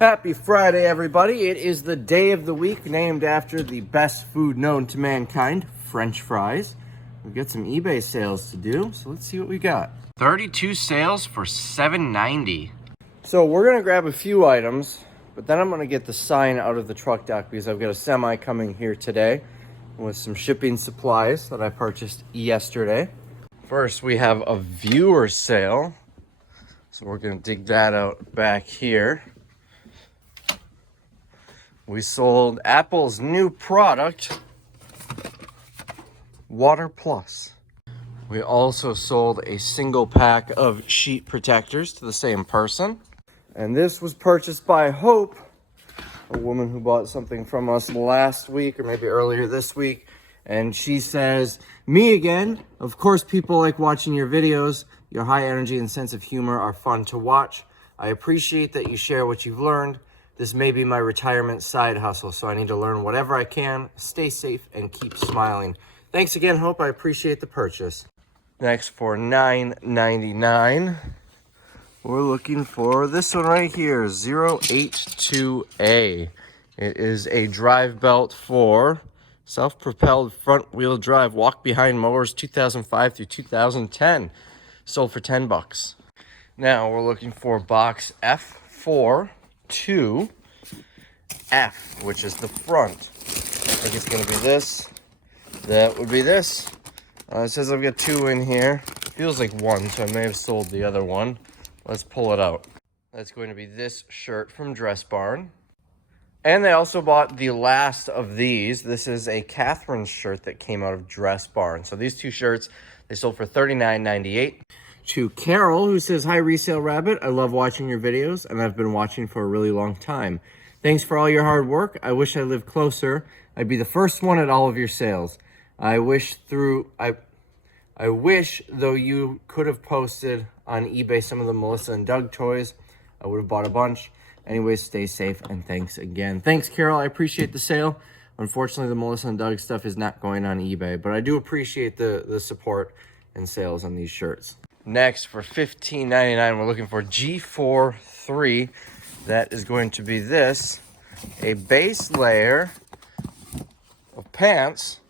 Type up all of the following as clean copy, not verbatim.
Happy Friday, everybody. It is the day of the week named after the best food known to mankind, French fries. We've got some eBay sales to do, so let's see what we got. 32 sales for $7.90. So we're going to grab a few items, but then I'm going to get the sign out of the truck dock because I've got a semi coming here today with some shipping supplies that I purchased yesterday. First, we have a viewer sale. So we're going to dig that out back here. We sold Apple's new product, Water Plus. We also sold a single pack of sheet protectors to the same person. And this was purchased by Hope, a woman who bought something from us last week or maybe earlier this week. And she says, "Me again. Of course, people like watching your videos. Your high energy and sense of humor are fun to watch. I appreciate that you share what you've learned. This may be my retirement side hustle, so I need to learn whatever I can. Stay safe and keep smiling." Thanks again, Hope. I appreciate the purchase. Next, for $9.99, we're looking for this one right here, 082A. It is a drive belt for self-propelled front-wheel drive walk-behind mowers 2005 through 2010. Sold for $10. Now we're looking for box F4. 2F, which is the front. I think it's going to be this. That would be this. It says I've got 2 in here. Feels like 1, so I may have sold the other one. Let's pull it out. That's going to be this shirt from Dress Barn. And they also bought the last of these. This is a Catherine's shirt that came out of Dress Barn. So these 2 shirts, they sold for $39.98. To Carol, who says, "Hi, Resale Rabbit. I love watching your videos, and I've been watching for a really long time. Thanks for all your hard work. I wish I lived closer. I'd be the first one at all of your sales. I wish, though, you could have posted on eBay some of the Melissa and Doug toys. I would have bought a bunch. Anyways, stay safe, and thanks again." Thanks, Carol. I appreciate the sale. Unfortunately, the Melissa and Doug stuff is not going on eBay, but I do appreciate the support and sales on these shirts. Next, for $15.99, we're looking for G43. That is going to be this, a base layer of pants.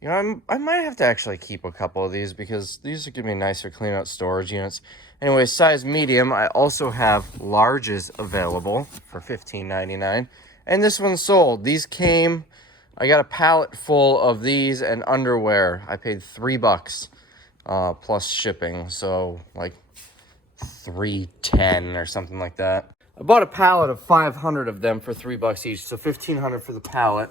You know, I might have to actually keep a couple of these because these are going to be nice for clean out storage units. Anyway, size medium. I also have larges available for $15.99. And this one's sold. These came, I got a pallet full of these and underwear. I paid $3. Plus shipping, so like $3.10 or something like that. I bought a pallet of 500 of them for $3 each, so $1,500 for the pallet.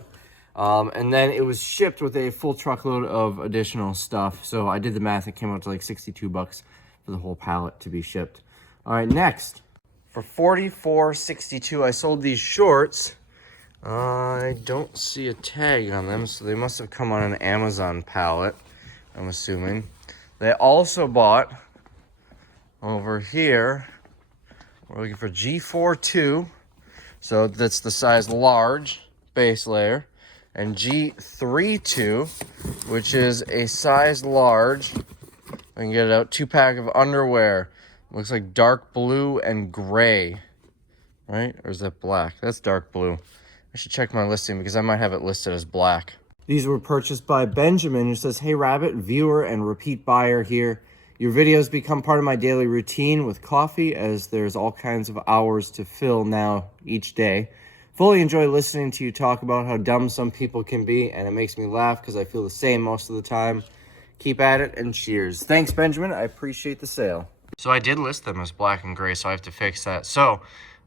And then it was shipped with a full truckload of additional stuff. So I did the math; it came out to like $62 for the whole pallet to be shipped. All right, next, for $44.62, I sold these shorts. I don't see a tag on them, so they must have come on an Amazon pallet, I'm assuming. They also bought over here, we're looking for G42, so that's the size large base layer, and G32, which is a size large, I can get it out, 2-pack of underwear. Looks like dark blue and gray, right? Or is that black? That's dark blue. I should check my listing because I might have it listed as black. These were purchased by Benjamin, who says, "Hey, Rabbit, viewer and repeat buyer here. Your videos become part of my daily routine with coffee, as there's all kinds of hours to fill now each day. Fully enjoy listening to you talk about how dumb some people can be, and it makes me laugh because I feel the same most of the time. Keep at it, and cheers." Thanks, Benjamin. I appreciate the sale. So I did list them as black and gray, so I have to fix that. So,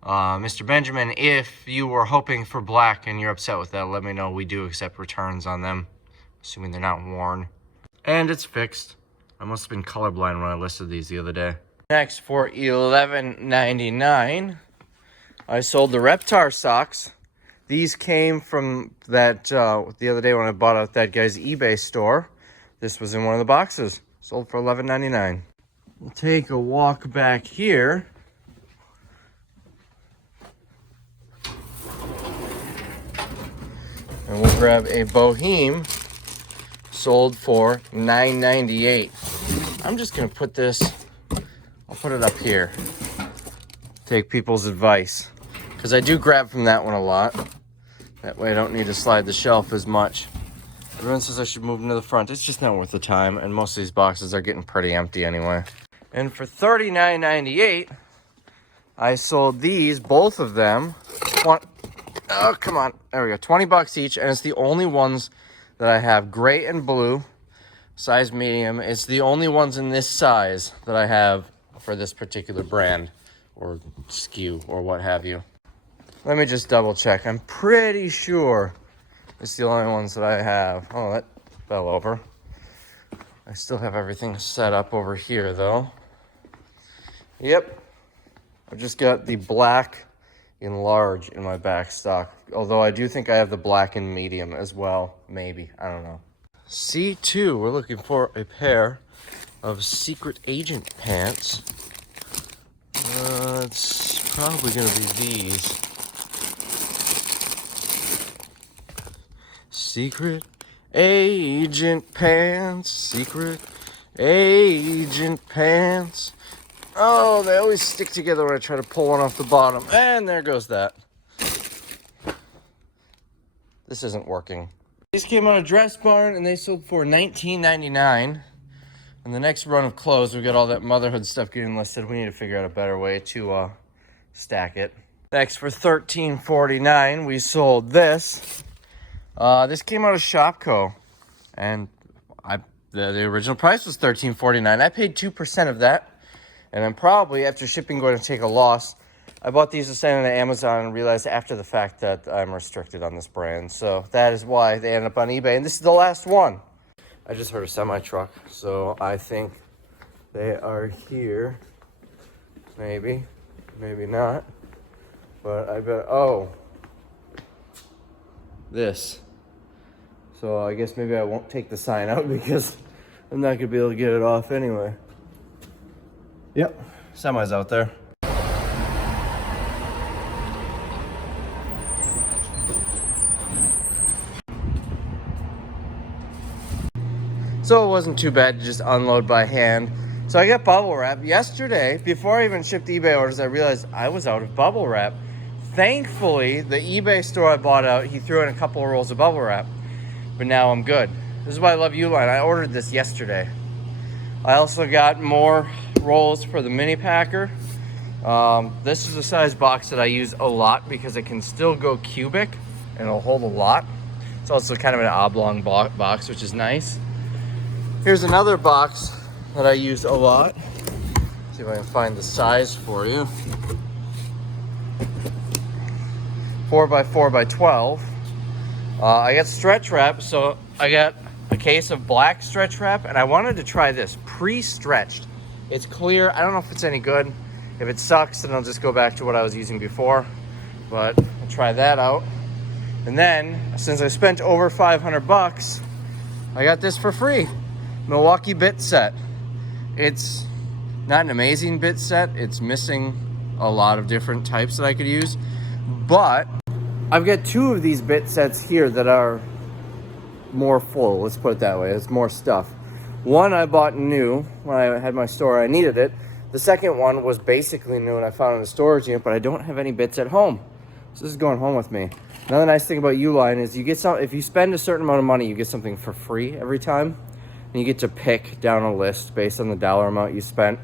Mr. Benjamin, if you were hoping for black and you're upset with that, let me know. We do accept returns on them, assuming they're not worn. And it's fixed. I must have been colorblind when I listed these the other day. Next, for $11.99, I sold the Reptar Socks. These came from that the other day when I bought out that guy's eBay store. This was in one of the boxes. Sold for $11.99. We'll take a walk back here. And we'll grab a Boheme, sold for $9.98. I'm just going to put this, I'll put it up here. Take people's advice. because I do grab from that one a lot. That way I don't need to slide the shelf as much. Everyone says I should move them to the front. It's just not worth the time, and most of these boxes are getting pretty empty anyway. And for $39.98, I sold these, both of them. Oh, come on. There we go. 20 bucks each, and it's the only ones that I have. Gray and blue, size medium. It's the only ones in this size that I have for this particular brand or SKU or what have you. Let me just double check. I'm pretty sure it's the only ones that I have. Oh, that fell over. I still have everything set up over here, though. Yep. I've just got the black in large in my back stock. Although I do think I have the black in medium as well. Maybe. I don't know. C2. We're looking for a pair of secret agent pants. It's probably going to be these. Secret agent pants. Secret agent pants. Oh, they always stick together when I try to pull one off the bottom. And there goes that. This isn't working. These came out of Dress Barn and they sold for $19.99. And the next run of clothes, we got all that motherhood stuff getting listed. We need to figure out a better way to stack it. Next, for $13.49, we sold this. This came out of Shopko. And the original price was $13.49. I paid 2% of that. And I'm probably, after shipping, going to take a loss. I bought these to send on Amazon and realized after the fact that I'm restricted on this brand. So that is why they ended up on eBay. And this is the last one. I just heard a semi-truck, so I think they are here. Maybe, maybe not. But I bet, oh. This. So I guess maybe I won't take the sign out because I'm not going to be able to get it off anyway. Yep, semi's out there. So it wasn't too bad to just unload by hand. So I got bubble wrap. Yesterday, before I even shipped eBay orders, I realized I was out of bubble wrap. Thankfully, the eBay store I bought out, he threw in a couple of rolls of bubble wrap. But now I'm good. This is why I love Uline. I ordered this yesterday. I also got more rolls for the mini packer. This is a size box that I use a lot because it can still go cubic and it'll hold a lot. It's also kind of an oblong box, which is nice. Here's another box that I use a lot. See if I can find the size for you. 4x4x12. I got stretch wrap, so I got a case of black stretch wrap, and I wanted to try this pre-stretched. It's clear. I don't know if it's any good. If it sucks, then I'll just go back to what I was using before. But I'll try that out. And then, since I spent over 500 bucks, I got this for free. Milwaukee bit set. It's not an amazing bit set. It's missing a lot of different types that I could use. But I've got two of these bit sets here that are more full. Let's put it that way. It's more stuff. One I bought new when I had my store. I needed it. The second one was basically new and I found it in the storage unit, but I don't have any bits at home. So this is going home with me. Another nice thing about Uline is you get some, if you spend a certain amount of money, you get something for free every time. And you get to pick down a list based on the dollar amount you spent.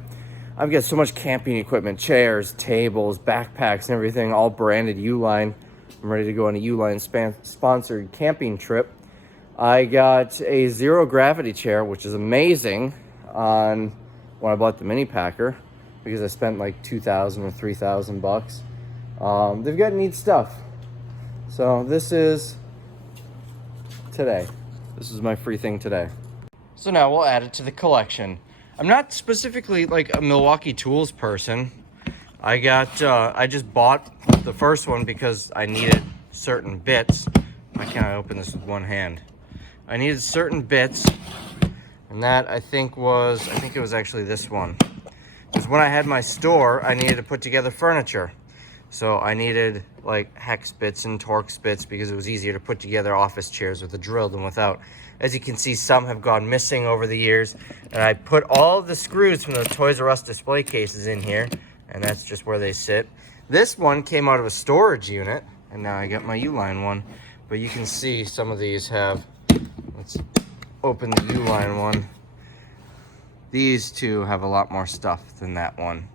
I've got so much camping equipment, chairs, tables, backpacks, and everything, all branded Uline. I'm ready to go on a Uline sponsored camping trip. I got a zero gravity chair, which is amazing, on when I bought the mini packer because I spent like $2,000 or $3,000 bucks. They've got neat stuff. So this is today. This is my free thing today. So now we'll add it to the collection. I'm not specifically like a Milwaukee Tools person. I just bought the first one because I needed certain bits. Why can't I open this with one hand? I needed certain bits, and that I think it was actually this one. Because when I had my store, I needed to put together furniture. So I needed like hex bits and Torx bits because it was easier to put together office chairs with a drill than without. As you can see, some have gone missing over the years. And I put all of the screws from the Toys R Us display cases in here. And that's just where they sit. This one came out of a storage unit, and now I got my Uline one. But you can see some of these have, let's open the Uline one. These two have a lot more stuff than that one.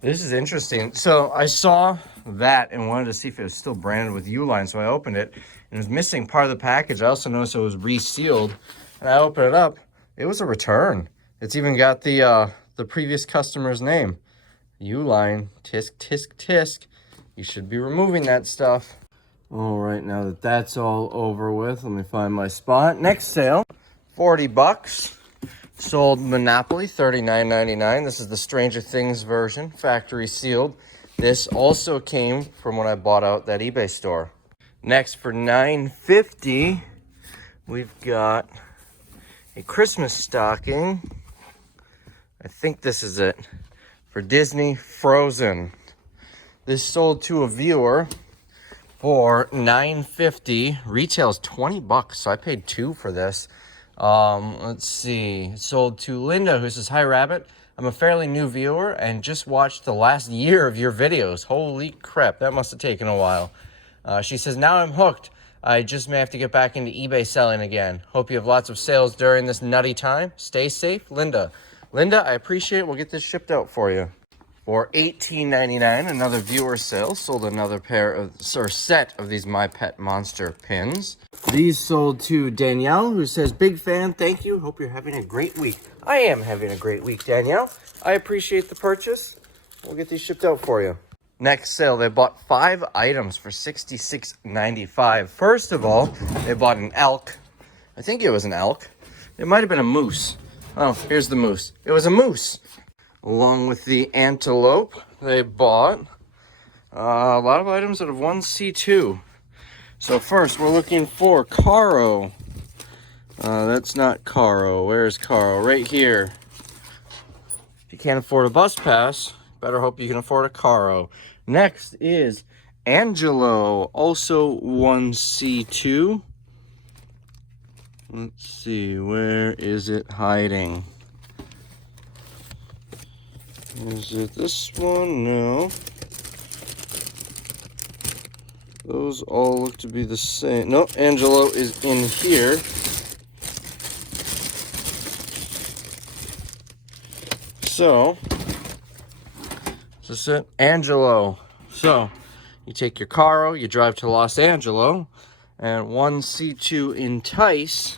This is interesting. So I saw that and wanted to see if it was still branded with Uline, so I opened it, and it was missing part of the package. I also noticed it was resealed, and I opened it up. It was a return. It's even got the previous customer's name. Uline, tisk, tisk, tisk. You should be removing that stuff. All right, now that that's all over with, let me find my spot. Next sale, 40 bucks. Sold Monopoly, $39.99. This is the Stranger Things version, factory sealed. This also came from when I bought out that eBay store. Next, for $9.50, we've got a Christmas stocking. I think this is it. For Disney Frozen. This sold to a viewer for $9.50. Retails 20 bucks, so I paid $2 for this. Let's see. It sold to Linda, who says, "Hi Rabbit, I'm a fairly new viewer and just watched the last year of your videos. Holy crap, that must have taken a while." She says, "Now I'm hooked. I just may have to get back into eBay selling again. Hope you have lots of sales during this nutty time. Stay safe, Linda." Linda, I appreciate it. We'll get this shipped out for you. For $18.99, another viewer sale. Sold another set of these My Pet Monster pins. These sold to Danielle, who says, "Big fan, thank you. Hope you're having a great week." I am having a great week, Danielle. I appreciate the purchase. We'll get these shipped out for you. Next sale, they bought 5 items for $66.95. First of all, they bought an elk. I think it was an elk. It might have been a moose. Oh, here's the moose. It was a moose. Along with the antelope, they bought a lot of items out of 1C2. So first, we're looking for Caro. That's not Caro. Where's Caro? Right here. If you can't afford a bus pass, better hope you can afford a Caro. Next is Angelo, also 1C2. Let's see, where is it hiding? Is it this one? No. Those all look to be the same. No, Angelo is in here. So, is this it? Angelo. So, you take your Caro, you drive to Los Angeles, and 1C2 Entice.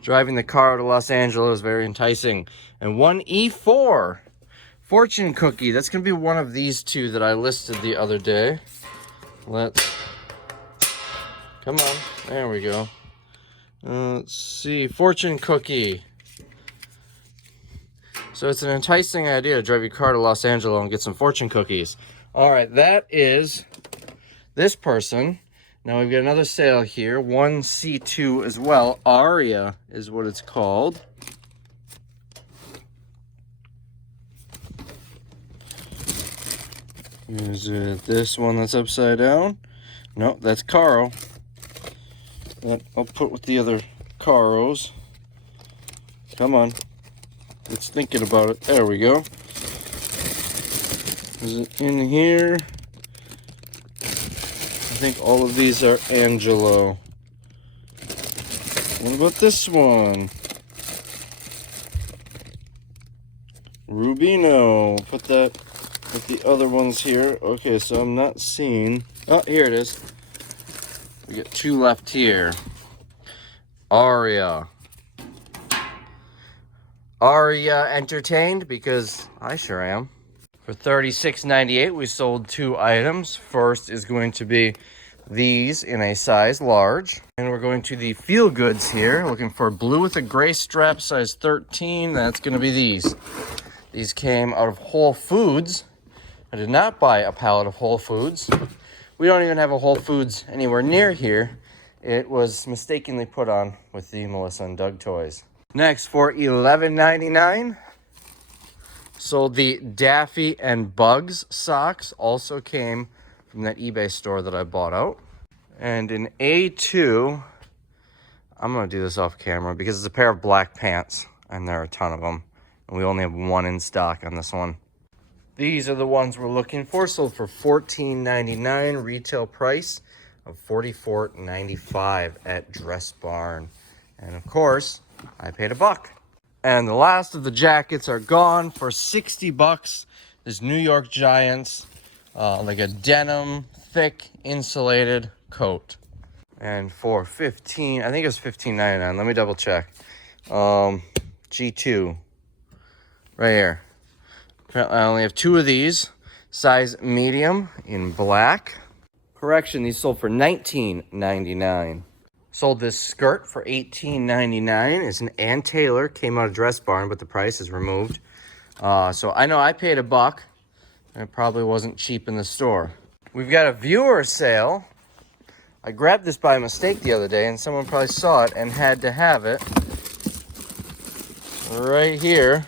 Driving the car to Los Angeles is very enticing. And 1E4 Fortune Cookie. That's going to be one of these two that I listed the other day. Come on. There we go. Let's see. Fortune Cookie. So it's an enticing idea to drive your car to Los Angeles and get some fortune cookies. All right, that is this person. Now we've got another sale here, 1C2 as well. Aria is what it's called. Is it this one that's upside down? No, that's Caro. That I'll put with the other Caros. Come on. It's thinking about it. There we go. Is it in here? I think all of these are Angelo. What about this one? Rubino. Put that with the other ones here. Okay, so I'm not seeing. Oh, here it is. We got 2 left here. Aria. Aria entertained? Because I sure am. For $36.98, we sold 2 items. First is going to be these in a size large. And we're going to the Feel Goods here, looking for blue with a gray strap, size 13. That's going to be these. These came out of Whole Foods. I did not buy a pallet of Whole Foods. We don't even have a Whole Foods anywhere near here. It was mistakenly put on with the Melissa and Doug toys. Next, for $11.99, sold the Daffy and Bugs socks. Also came from that eBay store that I bought out. And in A2, I'm going to do this off camera because it's a pair of black pants, and there are a ton of them. and we only have one in stock on this one. These are the ones we're looking for. Sold for $14.99, retail price of $44.95 at Dress Barn. And of course, I paid $1. And the last of the jackets are gone for $60. This New York Giants, like a denim, thick, insulated coat. And for I think it was $15.99. Let me double check. G2, right here. I only have 2 of these, size medium in black. Correction, these sold for $19.99. Sold this skirt for $18.99. It's an Ann Taylor, came out of Dress Barn, but the price is removed. So I know I paid $1, and it probably wasn't cheap in the store. We've got a viewer sale. I grabbed this by mistake the other day, and someone probably saw it and had to have it. Right here.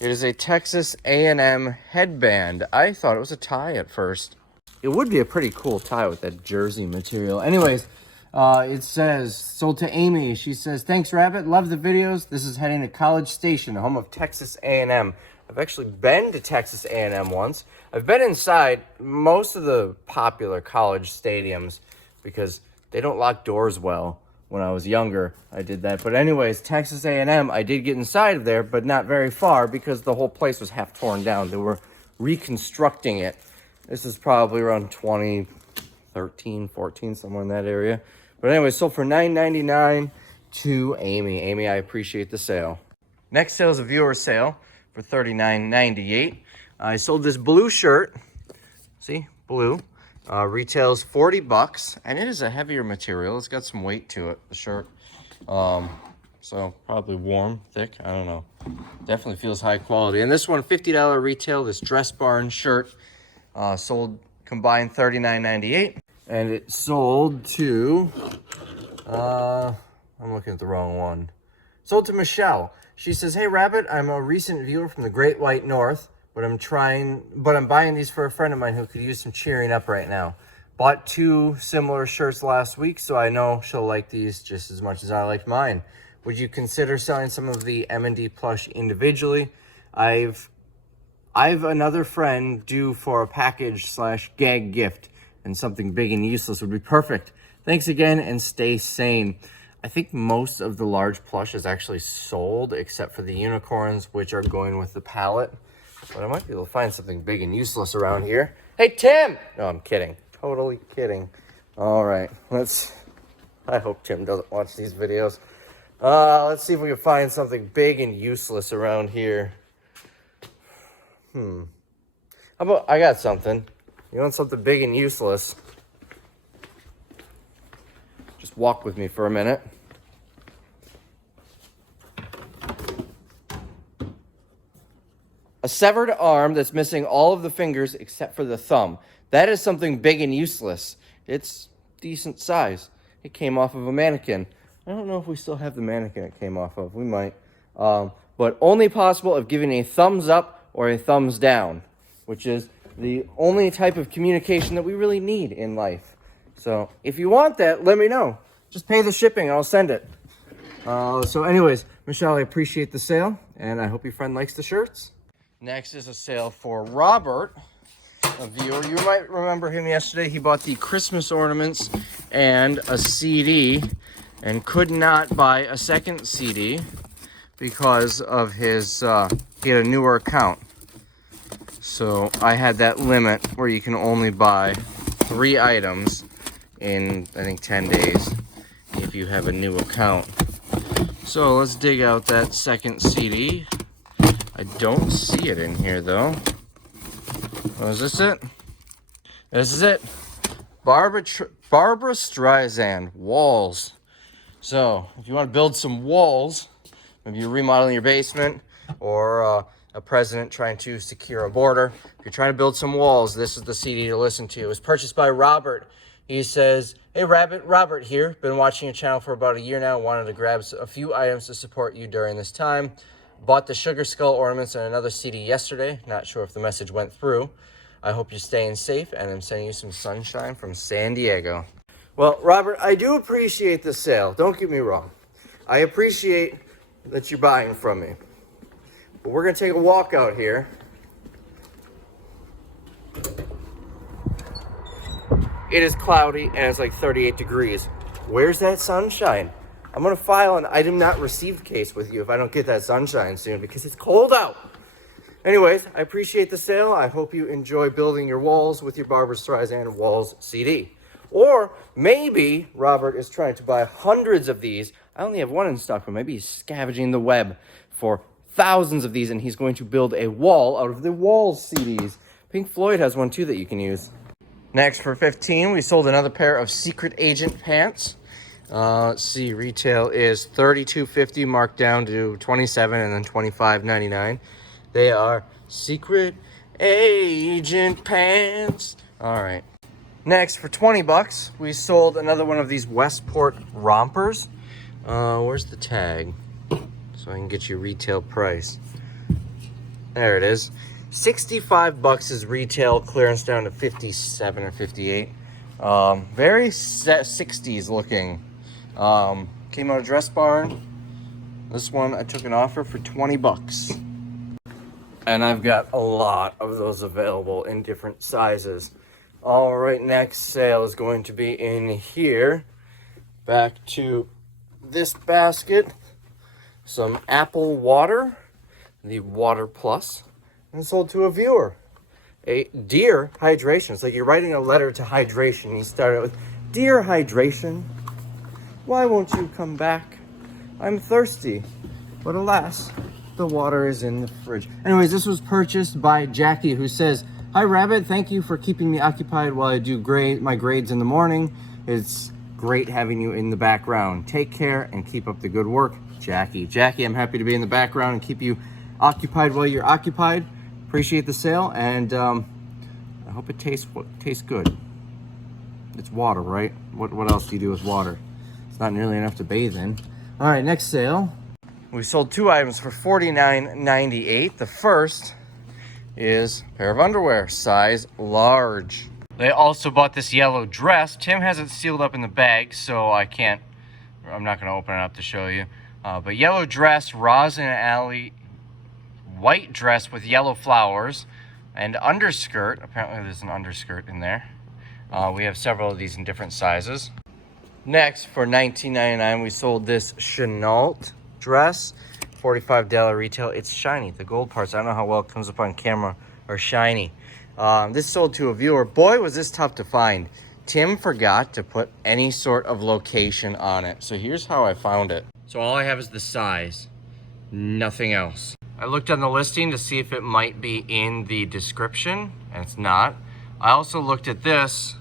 It is a Texas A&M headband. I thought it was a tie at first. It would be a pretty cool tie with that jersey material. Anyways, it says, sold to Amy. She says, thanks, Rabbit. Love the videos. This is heading to College Station, home of Texas A&M. I've actually been to Texas A&M once. I've been inside most of the popular college stadiums because they don't lock doors well. When I was younger, I did that. But anyways, Texas A&M, I did get inside of there, but not very far because the whole place was half torn down. They were reconstructing it. This is probably around 2013, 14, somewhere in that area. But anyway, sold for $9.99 to Amy. Amy, I appreciate the sale. Next sale is a viewer sale for $39.98. I sold this blue shirt. See, blue. Retails $40, and it is a heavier material. It's got some weight to it, the shirt. So probably warm, thick, I don't know. Definitely feels high quality. And this one, $50 retail, this Dress Barn shirt, sold combined $39.98. And it sold to, I'm looking at the wrong one. Sold to Michelle. She says, hey, Rabbit, I'm a recent viewer from the Great White North. But I'm buying these for a friend of mine who could use some cheering up right now. Bought 2 similar shirts last week, so I know she'll like these just as much as I liked mine. Would you consider selling some of the M&D plush individually? I've another friend due for a package/gag gift, and something big and useless would be perfect. Thanks again, and stay sane. I think most of the large plush is actually sold, except for the unicorns, which are going with the palette. But I might be able to find something big and useless around here. Hey, Tim! No, I'm kidding. Totally kidding. All right, I hope Tim doesn't watch these videos. Let's see if we can find something big and useless around here. How about, I got something. You want something big and useless? Just walk with me for a minute. A severed arm that's missing all of the fingers except for the thumb. That is something big and useless. It's decent size. It came off of a mannequin. I don't know if we still have the mannequin it came off of. We might. But only possible of giving a thumbs up or a thumbs down, which is the only type of communication that we really need in life. So if you want that, let me know. Just pay the shipping. I'll send it. So anyways, Michelle, I appreciate the sale, and I hope your friend likes the shirts. Next is a sale for Robert, a viewer. You might remember him yesterday. He bought the Christmas ornaments and a CD and could not buy a second CD because of his, he had a newer account. So I had that limit where you can only buy 3 items in, I think, 10 days if you have a new account. So let's dig out that second CD. I don't see it in here, though. Oh, is this it? This is it. Barbara Streisand, Walls. So, if you want to build some walls, maybe you're remodeling your basement, or a president trying to secure a border. If you're trying to build some walls, this is the CD to listen to. It was purchased by Robert. He says, hey, Rabbit, Robert here. Been watching your channel for about a year now. Wanted to grab a few items to support you during this time. Bought the Sugar Skull ornaments and another CD yesterday. Not sure if the message went through. I hope you're staying safe, and I'm sending you some sunshine from San Diego. Well, Robert, I do appreciate the sale. Don't get me wrong. I appreciate that you're buying from me. But we're gonna take a walk out here. It is cloudy and it's like 38 degrees. Where's that sunshine? I'm gonna file an item not received case with you if I don't get that sunshine soon because it's cold out. Anyways, I appreciate the sale. I hope you enjoy building your walls with your Barbra Streisand Walls CD. Or maybe Robert is trying to buy hundreds of these. I only have one in stock, but maybe he's scavenging the web for thousands of these and he's going to build a wall out of the Walls CDs. Pink Floyd has one too that you can use. Next, for $15, we sold another pair of Secret Agent pants. Let's see, retail is $32.50, marked down to $27 and then $25.99. They are Secret Agent pants. All right. Next, for 20 bucks, we sold another one of these Westport rompers. Where's the tag? So I can get you retail price. There it is. 65 bucks is retail, clearance down to 57 or 58. Very 60s looking. Came out of Dress Barn. This one I took an offer for 20 bucks. And I've got a lot of those available in different sizes. All right, next sale is going to be in here. Back to this basket. Some apple water, the Water Plus, and sold to a viewer. A Dear Hydration. It's like you're writing a letter to hydration. You start it with, Dear Hydration, why won't you come back? I'm thirsty. But alas, the water is in the fridge. Anyways, this was purchased by Jackie, who says, Hi Rabbit, thank you for keeping me occupied while I do my grades in the morning. It's great having you in the background. Take care and keep up the good work, Jackie. Jackie, I'm happy to be in the background and keep you occupied while you're occupied. Appreciate the sale, and I hope it tastes good. It's water, right? What else do you do with water? It's not nearly enough to bathe in. All right, next sale. We sold two items for $49.98. The first is a pair of underwear, size large. They also bought this yellow dress. Tim has it sealed up in the bag, so I'm not gonna open it up to show you. But yellow dress, Roz and Alley, white dress with yellow flowers, and underskirt. Apparently there's an underskirt in there. We have several of these in different sizes. Next, for $19.99, we sold this Chennault Dress, $45 retail. It's shiny. The gold parts, I don't know how well it comes up on camera, are shiny. This sold to a viewer. Boy, was this tough to find. Tim forgot to put any sort of location on it. So here's how I found it. So all I have is the size, nothing else. I looked on the listing to see if it might be in the description, and it's not. I also looked at this,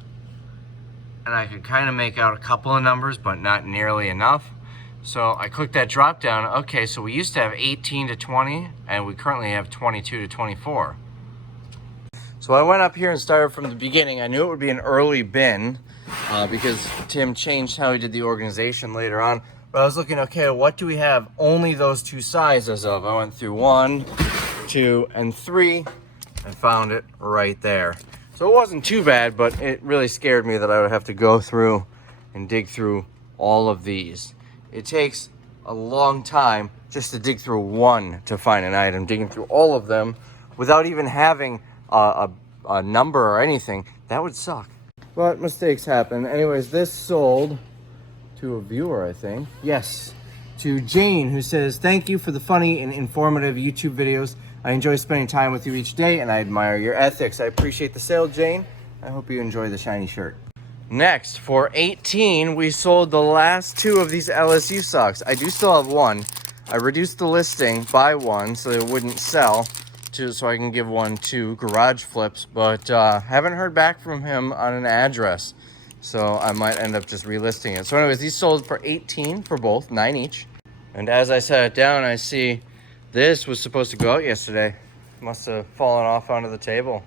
and I could kind of make out a couple of numbers, but not nearly enough. So I clicked that drop down. Okay, so we used to have 18 to 20, and we currently have 22 to 24. So I went up here and started from the beginning. I knew it would be an early bin because Tim changed how he did the organization later on. But I was looking, okay, what do we have only those two sizes of? I went through 1, 2, and 3 and found it right there. So it wasn't too bad, but it really scared me that I would have to go through and dig through all of these. It takes a long time just to dig through one to find an item. Digging through all of them without even having a number or anything, that would suck. But mistakes happen. Anyways, this sold to a viewer, I think. Yes, to Jane, who says, thank you for the funny and informative YouTube videos. I enjoy spending time with you each day, and I admire your ethics. I appreciate the sale, Jane. I hope you enjoy the shiny shirt. Next, for $18, we sold the last two of these LSU socks. I do still have one. I reduced the listing by one so it wouldn't sell, so I can give one to Garage Flips, but haven't heard back from him on an address. So I might end up just relisting it. So anyways, these sold for $18 for both, 9 each. And as I sat down, I see this was supposed to go out yesterday. Must have fallen off onto the table.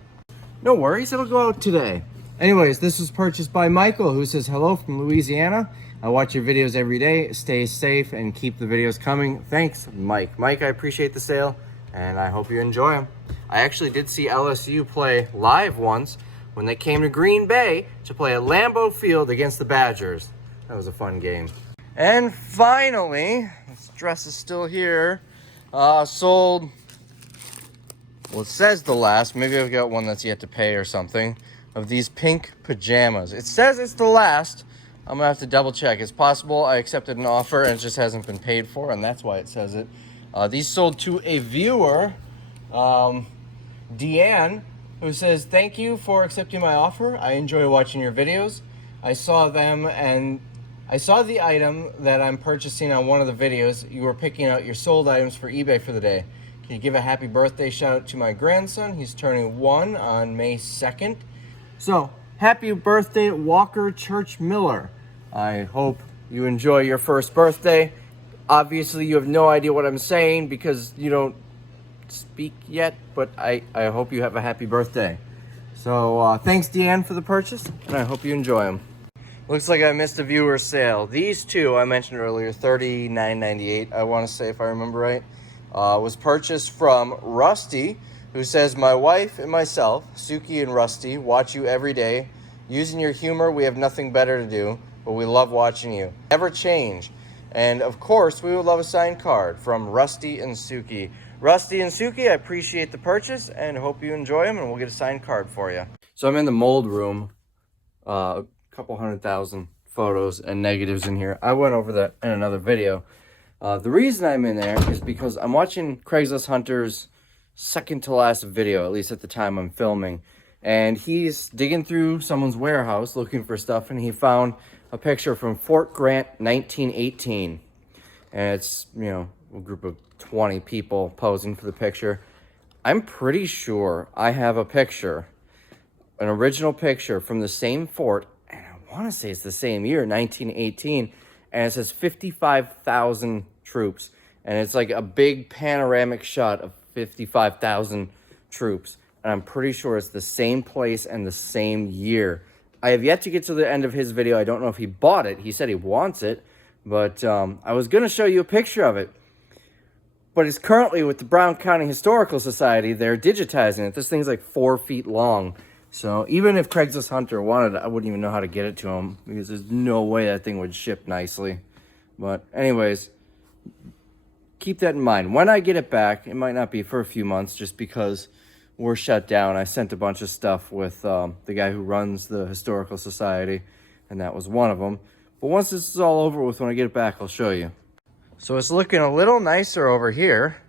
No worries, it'll go out today. Anyways, this was purchased by Michael, who says, hello from Louisiana. I watch your videos every day. Stay safe and keep the videos coming. Thanks, Mike. Mike, I appreciate the sale, and I hope you enjoy them. I actually did see LSU play live once when they came to Green Bay to play at Lambeau Field against the Badgers. That was a fun game. And finally, this dress is still here, sold well, it says the last, maybe I've got one that's yet to pay or something, of these pink pajamas. It says it's the last. I'm gonna have to double check. It's possible I accepted an offer and it just hasn't been paid for, and that's why it says it. These sold to a viewer, Deanne, who says, thank you for accepting my offer. I enjoy watching your videos. I saw them and I saw the item that I'm purchasing on one of the videos. You were picking out your sold items for eBay for the day. Can you give a happy birthday shout out to my grandson? He's turning 1 on May 2nd. So, happy birthday, Walker Church Miller. I hope you enjoy your first birthday. Obviously, you have no idea what I'm saying because you don't speak yet, but I hope you have a happy birthday. So, thanks, Deanne, for the purchase, and I hope you enjoy them. Looks like I missed a viewer sale. These two I mentioned earlier, $39.98, I want to say, if I remember right, was purchased from Rusty, who says, my wife and myself, Suki and Rusty, watch you every day. Using your humor, we have nothing better to do, but we love watching you. Never change. And of course, we would love a signed card from Rusty and Suki. Rusty and Suki, I appreciate the purchase and hope you enjoy them, and we'll get a signed card for you. So I'm in the mold room. A couple 100,000 photos and negatives in here. I went over that in another video. The reason I'm in there is because I'm watching Craigslist Hunter's second to last video, at least at the time I'm filming, and he's digging through someone's warehouse looking for stuff, and he found a picture from Fort Grant 1918, and it's, you know, a group of 20 people posing for the picture. I'm pretty sure I have a picture, an original picture from the same fort, and I want to say it's the same year, 1918, and it says 55,000 troops, and it's like a big panoramic shot of 55,000 troops, and I'm pretty sure it's the same place and the same year. I have yet to get to the end of his video. I don't know if he bought it. He said he wants it, but I was going to show you a picture of it, but it's currently with the Brown County Historical Society. They're digitizing it. This thing's like 4 feet long, so even if Craigslist Hunter wanted it, I wouldn't even know how to get it to him because there's no way that thing would ship nicely. But anyways, keep that in mind. When I get it back, it might not be for a few months just because we're shut down. I sent a bunch of stuff with the guy who runs the Historical Society, and that was one of them. But once this is all over with, when I get it back, I'll show you. So it's looking a little nicer over here.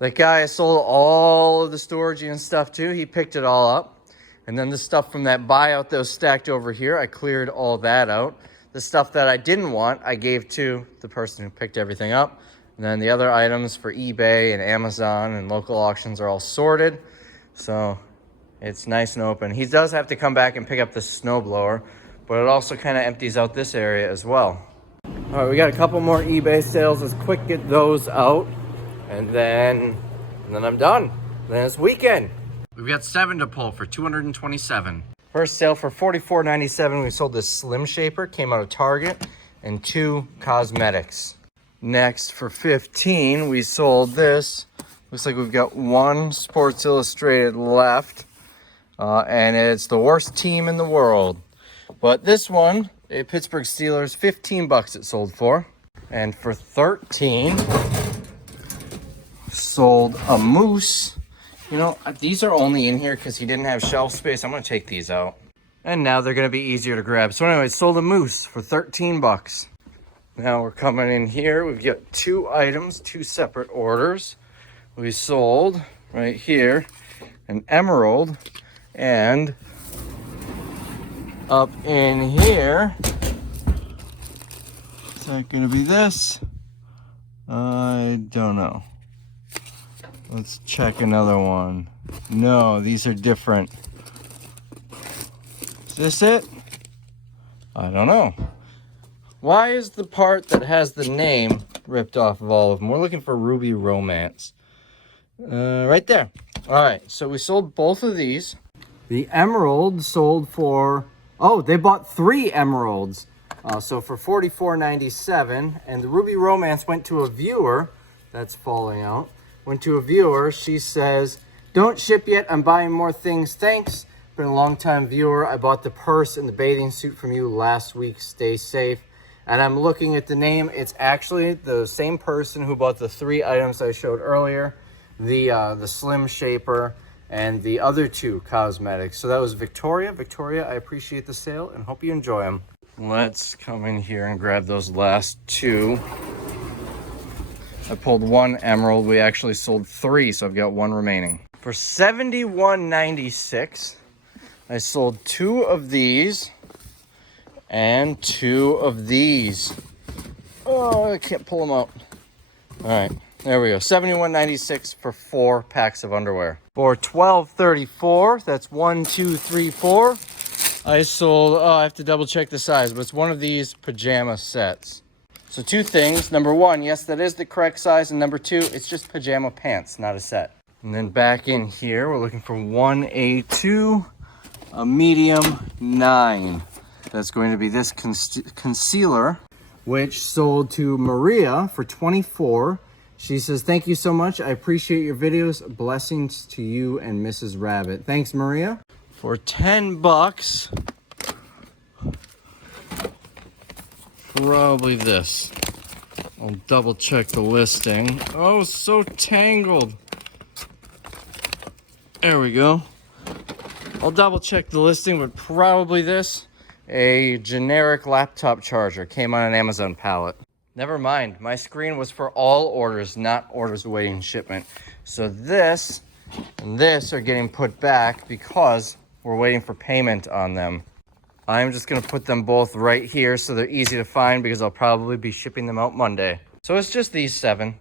That guy I sold all of the storage and stuff to, he picked it all up. And then the stuff from that buyout that was stacked over here, I cleared all that out. The stuff that I didn't want, I gave to the person who picked everything up. And then the other items for eBay and Amazon and local auctions are all sorted. So it's nice and open. He does have to come back and pick up the snowblower, but it also kind of empties out this area as well. All right, we got a couple more eBay sales. Let's quick get those out. And then I'm done. Then it's weekend. We've got 7 to pull for $227. First sale for $44.97. We sold this Slim Shaper, came out of Target, and 2 cosmetics. Next for $15, we sold this. Looks like we've got 1 Sports Illustrated left, and it's the worst team in the world. But this one, a Pittsburgh Steelers, $15 it sold for, and for $13. Sold a moose. You know, these are only in here because he didn't have shelf space. I'm going to take these out. And now they're going to be easier to grab. So anyway, sold a moose for $13. Now we're coming in here. We've got 2 items, 2 separate orders. We sold right here an emerald, and up in here, is that going to be this? I don't know. Let's check another one. No, these are different. Is this it? I don't know. Why is the part that has the name ripped off of all of them? We're looking for Ruby Romance. Right there. All right, so we sold both of these. The emerald sold for, oh, they bought 3 emeralds. So for $44.97. And the Ruby Romance went to a viewer. That's falling out. Went to a viewer. She says, don't ship yet. I'm buying more things. Thanks. Been a long time viewer. I bought the purse and the bathing suit from you last week. Stay safe. And I'm looking at the name. It's actually the same person who bought the 3 items I showed earlier. the Slim Shaper, and the other 2 cosmetics. So that was Victoria. Victoria, I appreciate the sale and hope you enjoy them. Let's come in here and grab those last 2. I pulled 1 emerald. We actually sold 3, so I've got 1 remaining. For $71.96, I sold 2 of these and 2 of these. Oh, I can't pull them out. All right, there we go. $71.96 for 4 packs of underwear. For $12.34, that's 1, 2, 3, 4. I sold, I have to double check the size, but it's one of these pajama sets. So 2 things. Number 1, yes, that is the correct size. And number 2, it's just pajama pants, not a set. And then back in here, we're looking for 1A2, a medium 9. That's going to be this concealer, which sold to Maria for $24. She says, thank you so much. I appreciate your videos. Blessings to you and Mrs. Rabbit. Thanks, Maria. For $10, probably this. I'll double check the listing. Oh, so tangled. There we go. I'll double check the listing, but probably this. A generic laptop charger. Came on an Amazon pallet. Never mind, my screen was for all orders, not orders awaiting shipment. So this and this are getting put back because we're waiting for payment on them. I'm just gonna put them both right here so they're easy to find because I'll probably be shipping them out Monday. So it's just these 7.